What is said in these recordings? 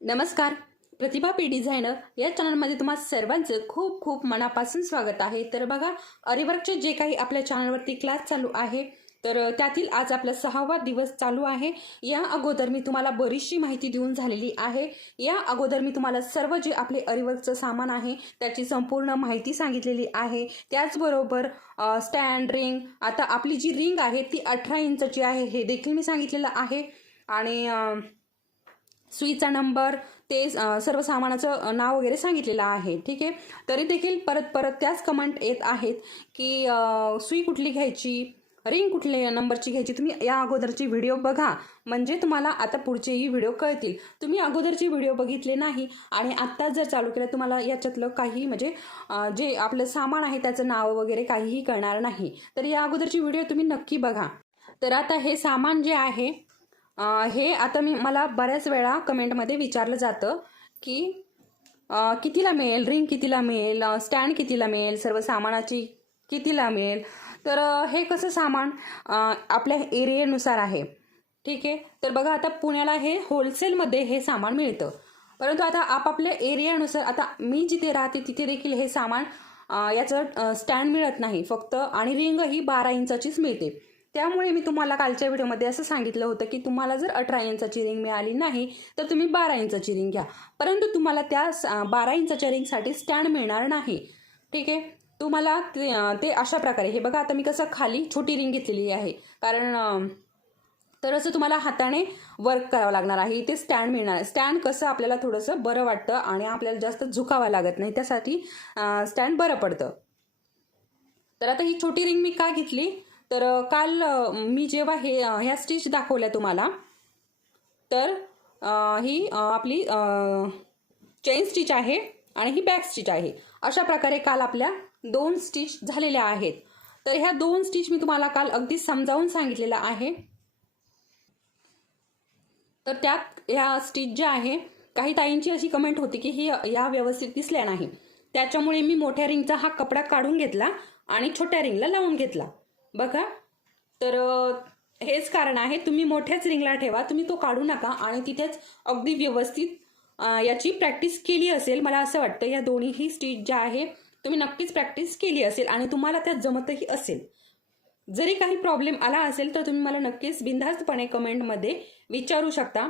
नमस्कार. प्रतिभा P designer या चॅनलमध्ये तुम्हा सर्वांचं खूप खूप मनापासून स्वागत आहे. तर बघा अरिवर्कचे जे काही आपल्या चॅनलवरती क्लास चालू आहे तर त्यातील आज आपला सहावा दिवस चालू आहे. या अगोदर मी तुम्हाला बरीचशी माहिती देऊन झालेली आहे. या अगोदर मी तुम्हाला सर्व जे आपले अरिवर्कचं सामान आहे त्याची संपूर्ण माहिती सांगितलेली आहे. त्याचबरोबर स्टँड रिंग आता आपली जी रिंग आहे ती अठरा इंचची आहे हे देखील मी सांगितलेलं आहे. आणि सुईचा नंबर ते सर्व सामानाचं नाव वगैरे सांगितलेलं आहे. ठीक आहे? तरी देखील परत परत त्याच कमेंट येत आहेत की सुई कुठली घ्यायची? रिंग कुठल्या नंबरची घ्यायची? तुम्ही या अगोदरची व्हिडिओ बघा. म्हणजे तुम्हाला आता पुढचेही व्हिडिओ कळतील. तुम्ही अगोदरची व्हिडिओ बघितले नाही आणि आत्ताच जर चालू केलं तुम्हाला याच्यातलं काही म्हणजे जे आपलं सामान आहे त्याचं नाव वगैरे काहीही कळणार नाही. तर या अगोदरची व्हिडिओ तुम्ही नक्की बघा. तर आता हे सामान जे आहे हे आता मी मला बऱ्याच वेळा कमेंटमध्ये विचारलं जातं की कितीला मिळेल? रिंग कितीला मिळेल? स्टँड कितीला मिळेल? सर्व सामानाची कितीला मिळेल? तर हे कसं सामान आपल्या एरियानुसार आहे. ठीक आहे? तर बघा आता पुण्याला हे होलसेलमध्ये हे सामान मिळतं. परंतु आता आपापल्या एरियानुसार आता मी जिथे राहते तिथे देखील हे सामान याचं स्टँड मिळत नाही. फक्त आणि रिंग ही बारा इंचाचीच मिळते. त्यामुळे मी तुम्हाला कालच्या व्हिडिओमध्ये असं सांगितलं होतं की तुम्हाला जर अठरा इंचाची रिंग मिळाली नाही तर तुम्ही बारा इंचाची रिंग घ्या. परंतु तुम्हाला त्या बारा इंचाच्या रिंगसाठी स्टँड मिळणार नाही. ठीक आहे? तुम्हाला ते ते अशा प्रकारे हे बघा आता मी कसं खाली छोटी रिंग घेतलेली आहे. कारण तर असं तुम्हाला हाताने वर्क करावं लागणार आहे. इथे स्टँड मिळणार स्टँड कसं आपल्याला थोडंसं बरं वाटतं आणि आपल्याला जास्त झुकावं लागत नाही त्यासाठी स्टँड बरं पडतं. तर आता ही छोटी रिंग मी का घेतली? तर काल मी जेव्हा हे ह्या स्टिच दाखवल्या तुम्हाला तर ही आपली चेन स्टिच आहे आणि ही बॅक स्टिच आहे. अशा प्रकारे काल आपल्या दोन स्टिच झालेल्या आहेत. तर ह्या दोन स्टिच मी तुम्हाला काल अगदी समजावून सांगितलेला आहे. तर त्यात ह्या स्टिच ज्या आहे काही ताईंची अशी कमेंट होती की ही या व्यवस्थित दिसल्या नाही. त्याच्यामुळे मी मोठ्या रिंगचा हा कपडा काढून घेतला आणि छोट्या रिंगला लावून घेतला. बघा. तर हेच कारण आहे तुम्ही मोठ्याच रिंगला ठेवा तुम्ही तो काढू नका आणि तिथेच अगदी व्यवस्थित याची प्रॅक्टिस केली असेल मला असं वाटतं. या दोन्हीही स्टिच ज्या आहे तुम्ही नक्कीच प्रॅक्टिस केली असेल आणि तुम्हाला त्यात जमतही असेल. जरी काही प्रॉब्लेम आला असेल तर तुम्ही मला नक्कीच बिनधास्तपणे कमेंटमध्ये विचारू शकता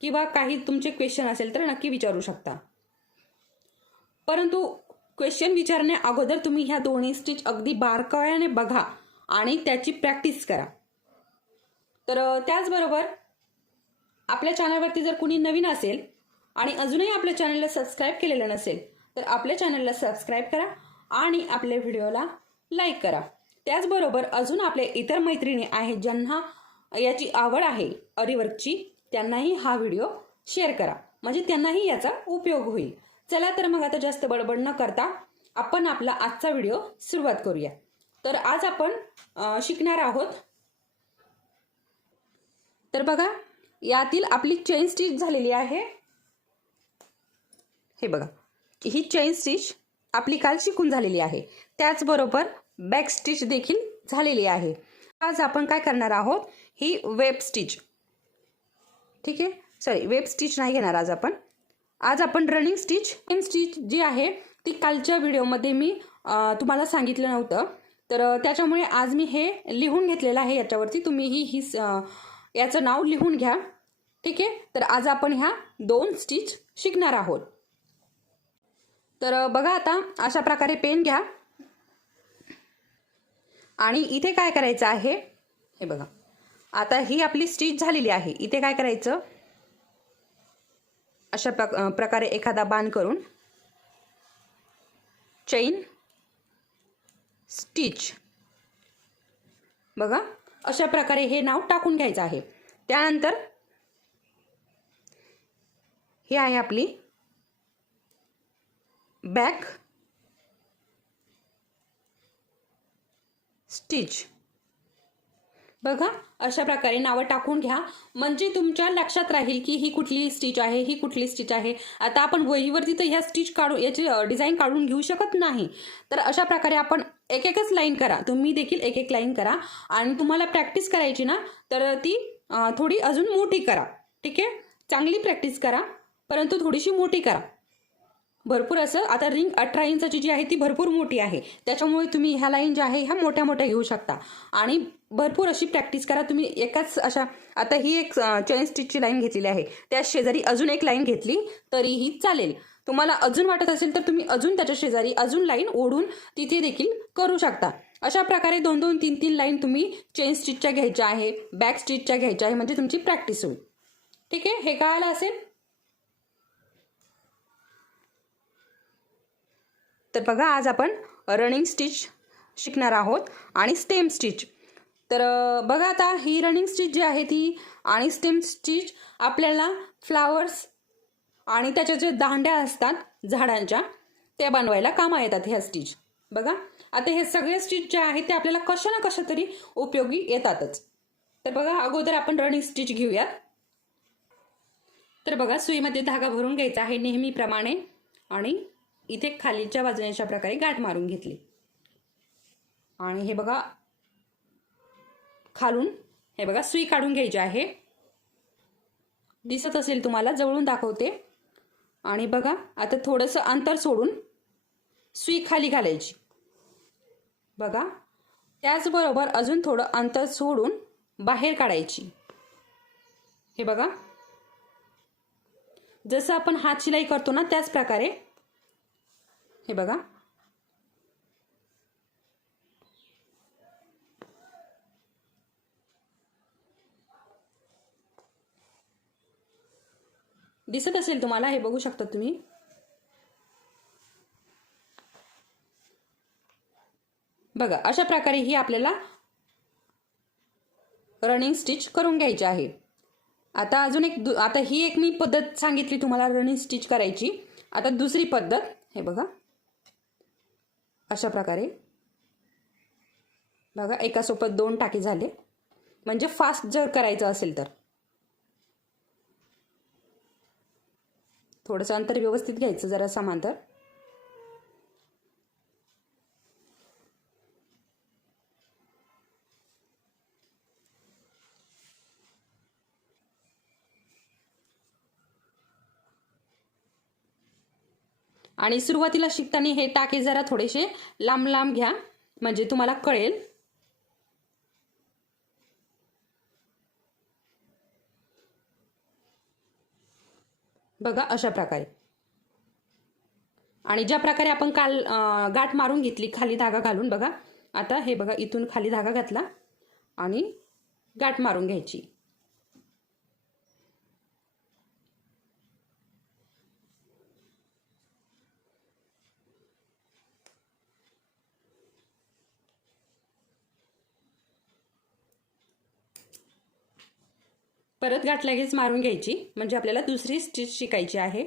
किंवा काही तुमचे क्वेश्चन असेल तर नक्की विचारू शकता. परंतु क्वेश्चन विचारण्या अगोदर तुम्ही ह्या दोन्ही स्टिच अगदी बारकाव्याने बघा. आणि त्याची प्रॅक्टिस करा. तर त्याचबरोबर आपल्या चॅनलवरती जर कुणी नवीन असेल आणि अजूनही आपल्या चॅनलला सबस्क्राईब केलेलं नसेल तर आपल्या चॅनलला सबस्क्राईब करा आणि आपल्या व्हिडिओला लाईक करा. त्याचबरोबर अजून आपल्या इतर मैत्रिणी आहेत ज्यांना याची आवड आहे अरिवर्कची त्यांनाही हा व्हिडिओ शेअर करा. म्हणजे त्यांनाही याचा उपयोग होईल. चला तर मग आता जास्त बडबड न करता आपण आपला आजचा व्हिडिओ सुरुवात करूया. तर आज आपण शिकणार आहोत. तर बघा यातील आपली चेन स्टिच झालेली आहे. हे बघा ही चेन स्टिच आपली काल शिकून झालेली आहे. त्याचबरोबर बॅक स्टिच देखील झालेली आहे. आज आपण काय करणार आहोत ही वेब स्टिच ठीक आहे? सॉरी वेब स्टिच नाही घेणार आज आपण. आज आपण रनिंग स्टिच चेन स्टिच जी आहे ती कालच्या व्हिडिओमध्ये मी तुम्हाला सांगितलं नव्हतं. तर त्याच्यामुळे आज मी हे लिहून घेतलेलं आहे याच्यावरती. तुम्ही ही ही याचं नाव लिहून घ्या. ठीक आहे? तर आज आपण ह्या दोन स्टिच शिकणार आहोत. तर बघा आता अशा प्रकारे पेन घ्या. आणि इथे काय करायचं आहे? हे बघा. आता ही आपली स्टिच झालेली आहे. इथे काय करायचं? अशा प्रकारे एखादा बाण करून चैन स्टिच. बघा अशा प्रकारे हे नाव टाकून घ्यायचं आहे. त्यानंतर ही आहे आपली बॅक स्टिच. बघा अशा प्रकारे नावं टाकून घ्या. म्हणजे तुमच्या लक्षात राहील की ही कुठली स्टिच आहे ही कुठली स्टिच आहे. आता आपण वहीवरती तर ह्या स्टिच काढू याची डिझाईन काढून घेऊ शकत नाही. तर अशा प्रकारे आपण एक एकच लाईन करा. तुम्ही देखील एक एक लाईन करा. आणि तुम्हाला प्रॅक्टिस करायची ना तर ती थोडी अजून मोठी करा. ठीक आहे? चांगली प्रॅक्टिस करा परंतु थोडीशी मोठी करा. भरपूर असं आता रिंग अठरा इंचाची जी आहे ती भरपूर मोठी आहे. त्याच्यामुळे तुम्ही ह्या लाईन ज्या आहे ह्या मोठ्या मोठ्या घेऊ शकता. आणि भरपूर अशी प्रॅक्टिस करा. तुम्ही एकाच अशा आता ही एक चेन स्टिचची लाईन घेतलेली आहे. त्या शेजारी अजून एक लाईन घेतली तरीही चालेल. तुम्हाला अजून वाटत असेल तर तुम्ही अजून त्याच्या शेजारी अजून लाईन ओढून तिथे देखील करू शकता. अशा प्रकारे दोन दोन तीन तीन लाईन तुम्ही चेन स्टिचच्या घ्यायच्या आहे बॅक स्टिचच्या घ्यायच्या आहे म्हणजे तुमची प्रॅक्टिस होईल. ठीक आहे? हे कळायला असेल? तर बघा आज आपण रनिंग स्टिच शिकणार आहोत आणि स्टेम स्टिच तर बघा आता ही रनिंग स्टिच जी आहे ती आणि स्टेम स्टिच आपल्याला फ्लावर्स आणि त्याच्या जे दांड्या असतात झाडांच्या त्या बनवायला कामा येतात ह्या स्टिच. बघा आता हे सगळे स्टिच जे आहेत ते आपल्याला कशा ना कशा तरी उपयोगी येतातच. तर बघा अगोदर आपण रनिंग स्टिच घेऊयात. तर बघा सुईमध्ये धागा भरून घ्यायचा आहे नेहमीप्रमाणे आणि इथे खालीच्या बाजूने अशा प्रकारे गाठ मारून घेतली. आणि हे बघा खालून हे बघा सुई काढून घ्यायची आहे. दिसत असेल तुम्हाला जवळून दाखवते. आणि बघा आता थोडंसं अंतर सोडून सुई खाली घालायची. बघा त्याचबरोबर अजून थोडं अंतर सोडून बाहेर काढायची. हे बघा जसं आपण हात शिलाई करतो ना त्याच प्रकारे. हे बघा दिसत असेल तुम्हाला हे बघू शकता तुम्ही. बघा अशा प्रकारे ही आपल्याला रनिंग स्टिच करून घ्यायची आहे. आता अजून एक दु आता ही एक मी पद्धत सांगितली तुम्हाला रनिंग स्टिच करायची. आता दुसरी पद्धत हे बघा. अशा प्रकारे. बघा एकासोबत दोन टाके झाले. म्हणजे फास्ट जर करायचं असेल तर. थोडंसं अंतर व्यवस्थित घ्यायचं जरा समांतर. आणि सुरुवातीला शिकताना हे टाके जरा थोडेसे लांब लांब घ्या म्हणजे तुम्हाला कळेल. बघा अशा प्रकारे. आणि ज्या प्रकारे आपण काल गाठ मारून घेतली खाली धागा घालून बघा. आता हे बघा इथून खाली धागा घातला आणि गाठ मारून घ्यायची. परत गाठ लगेच मारून घ्यायची. म्हणजे आपल्याला दुसरी स्टिच शिकायची आहे.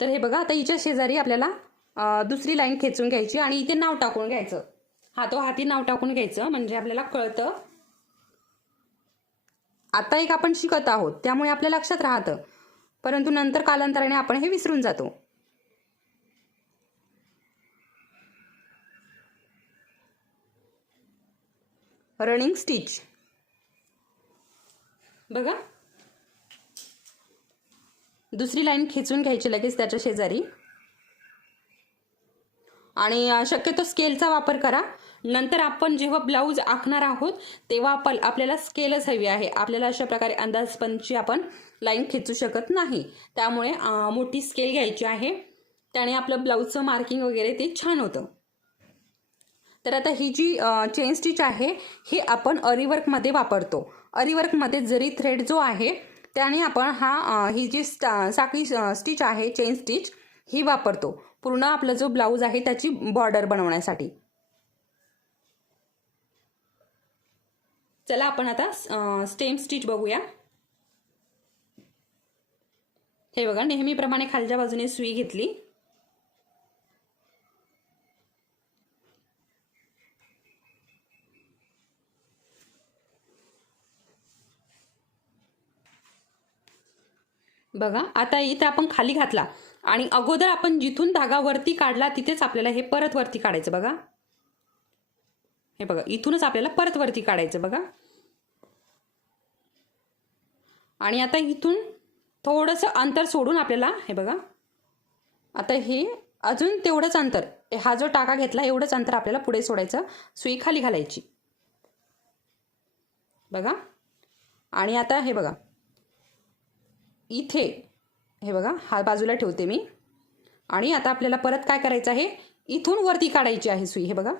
तर हे बघा आता हिच्या शेजारी आपल्याला दुसरी लाईन खेचून घ्यायची आणि इथे नाव टाकून घ्यायचं. हातो हाती नाव टाकून घ्यायचं. म्हणजे आपल्याला कळतं आता एक आपण शिकत आहोत त्यामुळे आपल्या लक्षात राहतं. परंतु नंतर कालांतराने आपण हे विसरून जातो. Running stitch. बघा. दुसरी लाईन खेचून घ्यायची लगेच त्याच्या शेजारी. आणि शक्यतो स्केलचा वापर करा. नंतर आपण जेव्हा ब्लाऊज आखणार आहोत तेव्हा आपण आपल्याला स्केलच हवी आहे. आपल्याला अशा प्रकारे अंदाजपणची आपण लाईन खेचू शकत नाही. त्यामुळे मोठी स्केल घ्यायची आहे. त्याने आपलं ब्लाऊजचं मार्किंग वगैरे ते छान होतं. तर आता ही जी चेन स्टिच आहे ही आपण अरीवर्कमध्ये वापरतो. अरीवर्कमध्ये जरी थ्रेड जो आहे त्याने आपण हा ही जी स्टा साखळी स्टिच आहे चेन स्टिच ही वापरतो. पूर्ण आपला जो ब्लाऊज आहे त्याची बॉर्डर बनवण्यासाठी. चला आपण आता स्टेम स्टिच बघूया. हे बघा नेहमीप्रमाणे खालच्या बाजूने सुई घेतली. बघा आता इथं आपण खाली घातला. आणि अगोदर आपण जिथून धागा वरती काढला तिथेच आपल्याला हे परत वरती काढायचं बघा. हे बघा इथूनच आपल्याला परत वरती काढायचं बघा. आणि आता इथून थोडंसं अंतर सोडून आपल्याला हे बघा. आता हे अजून तेवढंच अंतर हा जो टाका घेतला एवढंच अंतर आपल्याला पुढे सोडायचं सुई खाली घालायची. बघा. आणि आता हे बघा. इथे हे बघा हा बाजूला ठेवते मी. आणि आता आपल्याला परत काय करायचं आहे? इथून वरती काढायची आहे सुई हे बघा.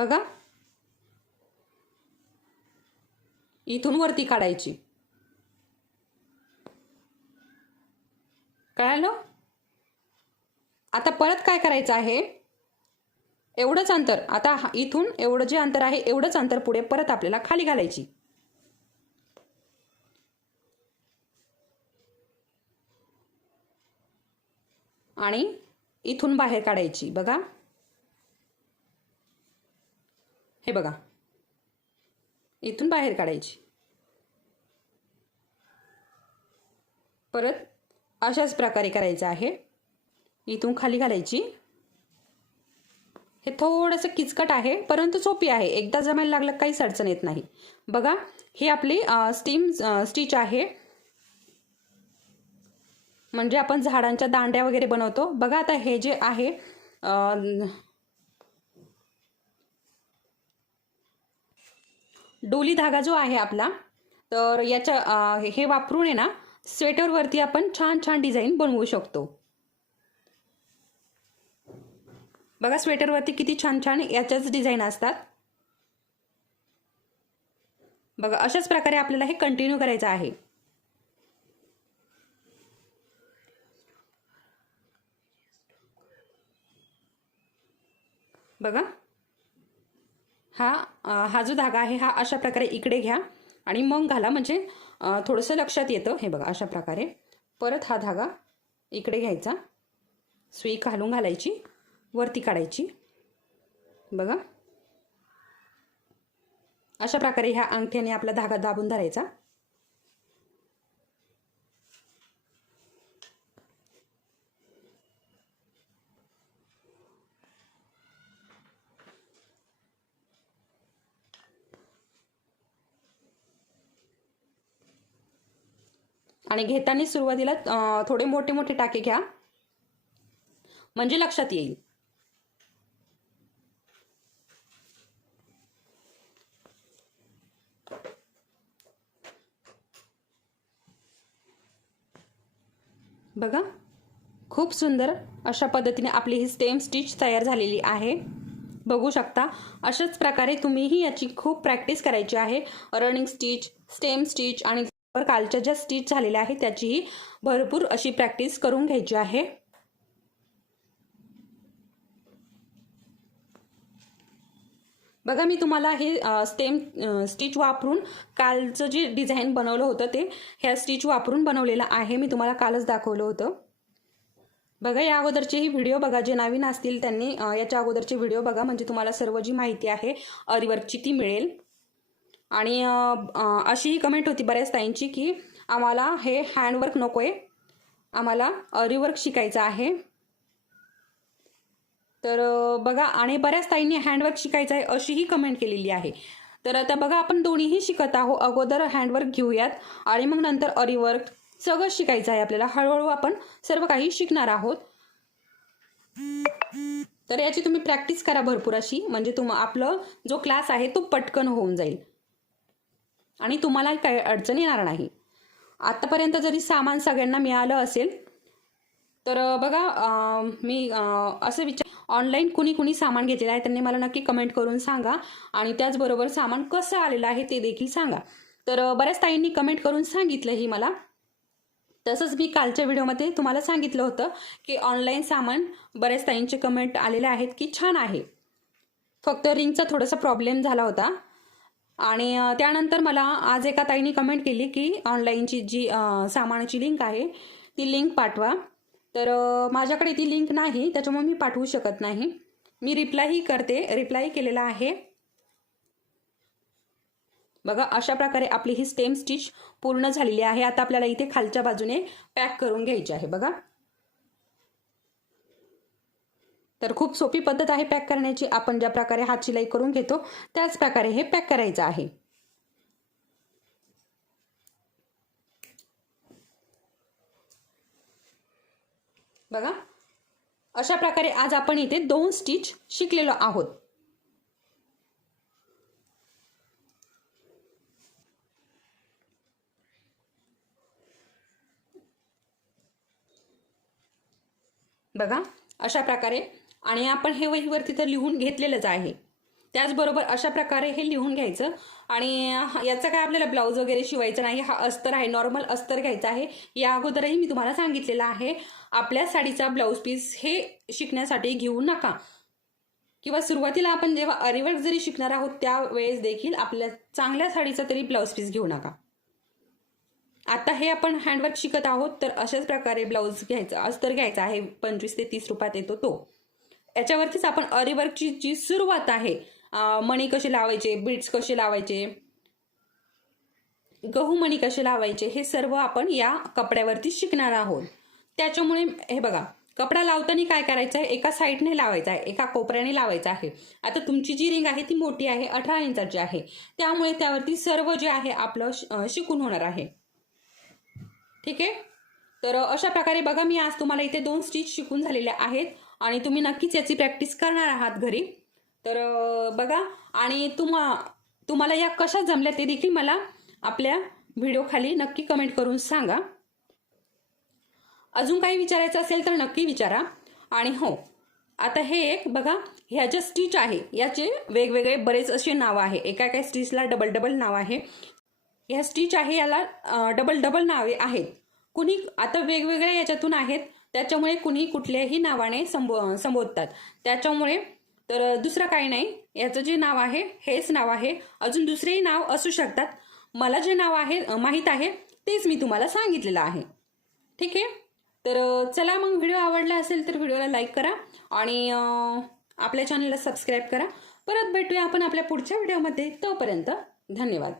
बघा. इथून वरती काढायची. कळालं? आता परत काय करायचं आहे? एवढंच अंतर. आता इथून एवढं जे अंतर आहे एवढंच अंतर पुढे परत आपल्याला खाली घालायची. आणि इथून बाहेर काढायची. बघा. हे बघा. इथून बाहेर काढायची. परत अशाच प्रकारे करायचं आहे. इथून खाली घालायची. हे थोडंसं किचकट आहे परंतु सोपी आहे. एकदा जमायला लागलं काहीच अडचण येत नाही. बघा हे आपली स्टीम स्टिच आहे. म्हणजे आपण झाडांच्या दांड्या वगैरे बनवतो. बघा आता हे जे आहे डोली धागा जो आहे आपला तर याच्या हे वापरून आहे ना स्वेटरवरती आपण छान छान डिझाईन बनवू शकतो. बघा स्वेटरवरती किती छान छान याच्याच डिझाईन असतात. बघा अशाच प्रकारे आपल्याला हे कंटिन्यू करायचं आहे. बघा. हा हा जो धागा आहे हा अशा प्रकारे इकडे घ्या. आणि मग घाला म्हणजे थोडंसं लक्षात येतं. हे बघा अशा प्रकारे. परत हा धागा इकडे घ्यायचा. सुई घालून घालायची. वरती काढायची. बघा. अशा प्रकारे ह्या अंगठ्याने आपला धागा दाबून धरायचा. आणि घेताना सुरुवातीला थोडे मोठे मोठे टाके घ्या. म्हणजे लक्षात येईल. बघा खूप सुंदर अशा पद्धतीने आपली ही स्टेम स्टिच तयार झालेली आहे. बघू शकता अशाच प्रकारे तुम्हीही याची खूप प्रॅक्टिस करायची आहे. रनिंग स्टिच स्टेम स्टिच आणि कालच्या ज्या स्टिच झालेल्या आहेत त्याचीही भरपूर अशी प्रॅक्टिस करून घ्यायची आहे. बघा मी तुम्हाला हे स्टेम स्टिच वापरून कालचं जे डिझाईन बनवलं होतं ते ह्या स्टिच वापरून बनवलेलं आहे. मी तुम्हाला कालच दाखवलं होतं. बघा या अगोदरचेही व्हिडिओ बघा. जे नवीन असतील त्यांनी याच्या अगोदरचे व्हिडिओ बघा. म्हणजे तुम्हाला सर्व जी माहिती आहे अरिवर्कची ती मिळेल. आणि अशी ही अशीही कमेंट होती बऱ्याच ताईंची की आम्हाला हे हँडवर्क नको आहे आम्हाला रिवर्क शिकायचं आहे. तर बघा आणि बऱ्याच ताईंनी हँडवर्क शिकायचं आहे अशीही कमेंट केलेली आहे. तर आता बघा आपण दोन्हीही शिकत आहोत. अगोदर हँडवर्क घेऊयात आणि मग नंतर अरिवर्क सगळं शिकायचं आहे आपल्याला. हळूहळू आपण सर्व काही शिकणार आहोत. तर याची तुम्ही प्रॅक्टिस करा भरपूर अशी. म्हणजे तुम आपलं जो क्लास आहे तो पटकन होऊन जाईल. आणि तुम्हाला काही अडचण येणार नाही. आत्तापर्यंत जरी सामान सगळ्यांना मिळालं असेल तर बघा मी असं विचार ऑनलाईन कुणी कुणी सामान घेतलेलं आहे त्यांनी मला नक्की कमेंट करून सांगा आणि त्याचबरोबर सामान कसं आलेलं आहे ते देखील सांगा. तर बऱ्याच ताईंनी कमेंट करून सांगितलं ही मला. तसंच मी कालच्या व्हिडिओमध्ये तुम्हाला सांगितलं होतं की ऑनलाईन सामान बऱ्याच ताईंचे कमेंट आलेले आहेत की छान आहे. फक्त रिंगचा थोडासा प्रॉब्लेम झाला होता. आणि त्यानंतर मला आज एका ताईने कमेंट केली की ऑनलाईनची जी सामानाची लिंक आहे ती लिंक पाठवा. तर माझ्याकडे ती लिंक नाही त्याच्यामुळे मी पाठवू शकत नाही. मी रिप्लायही करते. रिप्लाय केलेला आहे. बघा अशा प्रकारे आपली ही स्टेम स्टिच पूर्ण झालेली आहे. आता आपल्याला इथे खालच्या बाजूने पॅक करून घ्यायची आहे. बघा. तर खूप सोपी पद्धत आहे पॅक करण्याची. आपण ज्या प्रकारे हात शिलाई करून घेतो त्याच प्रकारे हे पॅक करायचं आहे. बघा. अशा प्रकारे आज आपण इथे दोन स्टिच शिकलेलो आहोत. बघा. अशा प्रकारे. आणि आपण हे वहीवरती तर लिहून घेतलेलंच आहे. त्याचबरोबर अशा प्रकारे हे लिहून घ्यायचं. आणि याचं काय आपल्याला ब्लाऊज वगैरे शिवायचं नाही. हा अस्तर आहे. नॉर्मल अस्तर घ्यायचा आहे. या अगोदरही मी तुम्हाला सांगितलेलं आहे. आपल्या साडीचा ब्लाऊज पीस हे शिकण्यासाठी घेऊ नका. किंवा सुरुवातीला आपण जेव्हा अरिवर्क जरी शिकणार आहोत त्यावेळेस देखील आपल्या चांगल्या साडीचा तरी ब्लाऊज पीस घेऊ नका. आता हे आपण हँडवर्क शिकत आहोत तर अशाच प्रकारे ब्लाऊज घ्यायचा अस्तर घ्यायचा आहे पंचवीस ते तीस रुपयात येतो तो. याच्यावरतीच आपण अरिवर्कची जी सुरुवात आहे मणी कसे लावायचे बीड्स कसे लावायचे गहू मणी कसे लावायचे हे सर्व आपण या कपड्यावरती शिकणार आहोत. त्याच्यामुळे हे बघा कपडा लावताना काय करायचं आहे एका साईडने लावायचा आहे एका कोपऱ्याने लावायचा आहे. आता तुमची जी रिंग आहे ती मोठी आहे अठरा इंचाची आहे. त्यामुळे त्यावरती सर्व जे आहे आपलं शिकून होणार आहे. ठीक आहे? तर अशा प्रकारे बघा मी आज तुम्हाला इथे दोन स्टिच शिकून झालेल्या आहेत आणि तुम्ही नक्कीच याची प्रॅक्टिस करणार आहात घरी. तर बघा आणि तुम्हा तुम्हाला या कशा जमल्या ते देखील मला आपल्या व्हिडिओ खाली नक्की कमेंट करून सांगा. अजून काही विचारायचं असेल तर नक्की विचारा. आणि हो आता हे एक बघा ह्या ज्या स्टिच आहे याचे वेगवेगळे बरेच असे नाव आहे. एका एका स्टिचला डबल डबल नाव आहे. ह्या स्टिच आहे याला डबल डबल नावे आहेत. कुणी आता वेगवेगळ्या याच्यातून आहेत त्याच्यामुळे कुणी कुठल्याही नावाने संबो संबोधतात. त्याच्यामुळे तर दुसरं काही नाही. याचं जे नाव आहे हेच नाव आहे. अजून दुसरेही नाव असू शकतात. मला जे नाव आहे माहीत आहे तेच मी तुम्हाला सांगितलेलं आहे. ठीक आहे? तर चला मग व्हिडिओ आवडला असेल तर व्हिडिओला लाईक करा आणि आपल्या चॅनलला सबस्क्राईब करा. परत भेटूया आपण आपल्या पुढच्या व्हिडिओमध्ये. तोपर्यंत धन्यवाद.